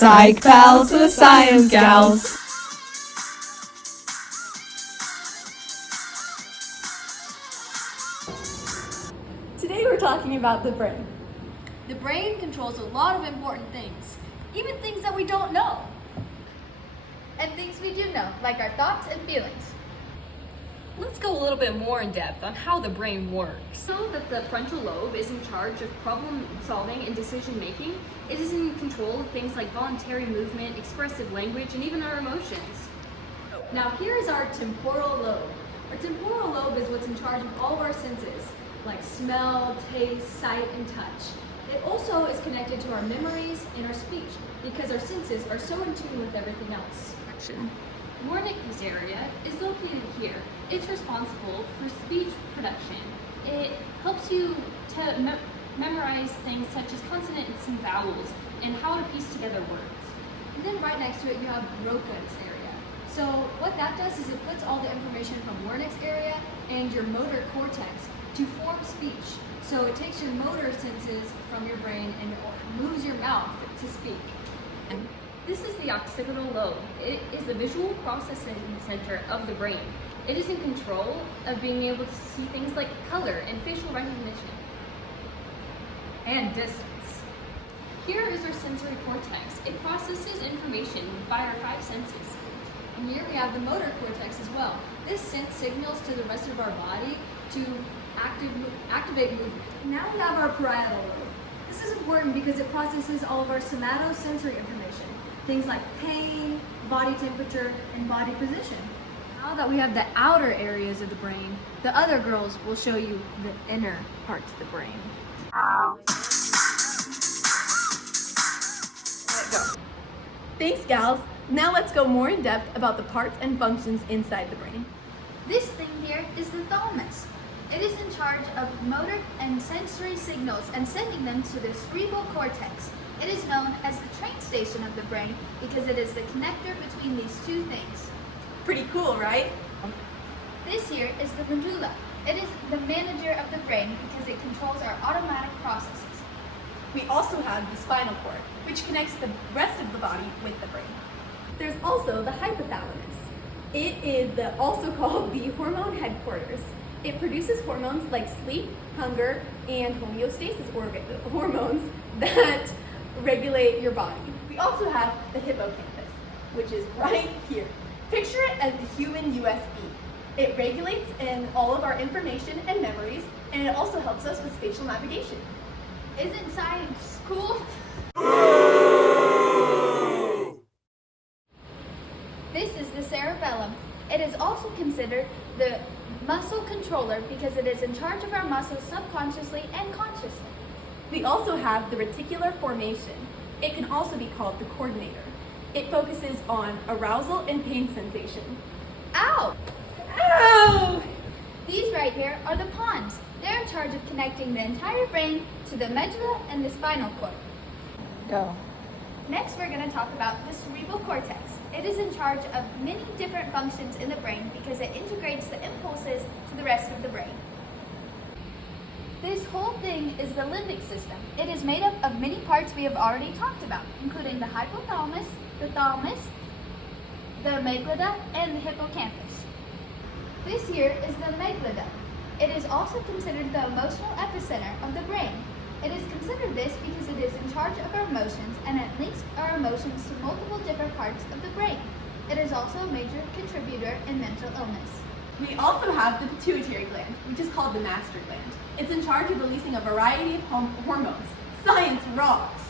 Psych pals, the science gals. Today we're talking about the brain. The brain controls a lot of important things, even things that we don't know. And things we do know, like our thoughts and feelings. Let's go a little bit more in depth on how the brain works. So that the frontal lobe is in charge of problem solving and decision making. It is in control of things like voluntary movement, expressive language, and even our emotions. Now here is our temporal lobe. Our temporal lobe is what's in charge of all of our senses, like smell, taste, sight, and touch. It also is connected to our memories and our speech because our senses are so in tune with everything else. Wernicke's area is located here. It's responsible for speech production. It helps you to memorize things such as consonants and vowels and how to piece together words. And then right next to it you have Broca's area. So what that does is it puts all the information from Wernicke's area and your motor cortex to form speech. So it takes your motor senses from your brain and moves your mouth to speak. And this is the occipital lobe. It is the visual processing center of the brain. It is in control of being able to see things like color and facial recognition. And distance. Here is our sensory cortex. It processes information by our five senses. And here we have the motor cortex as well. This sends signals to the rest of our body to activate movement. Now we have our parietal lobe. This is important because it processes all of our somatosensory information, things like pain, body temperature, and body position. Now that we have the outer areas of the brain, the other girls will show you the inner parts of the brain. Thanks, gals. Now let's go more in depth about the parts and functions inside the brain. This thing here is the thalamus. It is in charge of motor and sensory signals and sending them to the cerebral cortex. It is known as the train station of the brain because it is the connector between these two things. Pretty cool, right? This here is the medulla. It is the manager of the brain because it controls our automatic processes. We also have the spinal cord, which connects the rest of the body with the brain. There's also the hypothalamus. It is also called the hormone headquarters. It produces hormones like sleep, hunger, and homeostasis hormones that regulate your body. We also have the hippocampus, which is right here. Picture it as the human USB. It regulates in all of our information and memories, and it also helps us with spatial navigation. Isn't science cool? This is the cerebellum. It is also considered the muscle controller because it is in charge of our muscles subconsciously and consciously. We also have the reticular formation. It can also be called the coordinator. It focuses on arousal and pain sensation. Ow! Ow! These right here are the pons. They're in charge of connecting the entire brain to the medulla and the spinal cord. Go. Next, we're going to talk about the cerebral cortex. It is in charge of many different functions in the brain because it integrates the impulses to the rest of the brain. This whole thing is the limbic system. It is made up of many parts we have already talked about, including the hypothalamus, the thalamus, the amygdala, and the hippocampus. This here is the amygdala. It is also considered the emotional epicenter of the brain. It is considered this because it is in charge of our emotions and it links our emotions to multiple different parts of the brain. It is also a major contributor in mental illness. We also have the pituitary gland, which is called the master gland. It's in charge of releasing a variety of hormones. Science rocks!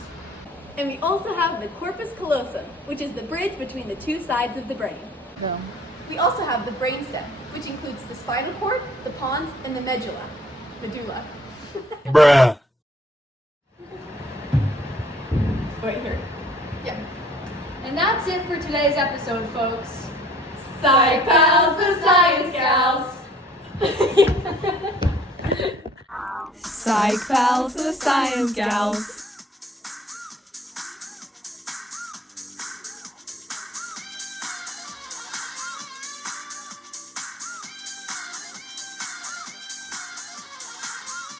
And we also have the corpus callosum, which is the bridge between the two sides of the brain. Go. We also have the brainstem, which includes the spinal cord, the pons, and the medulla. Bruh. Right here. Yeah. And that's it for today's episode, folks. Psych pals, the science gals. Psych pals, the science gals.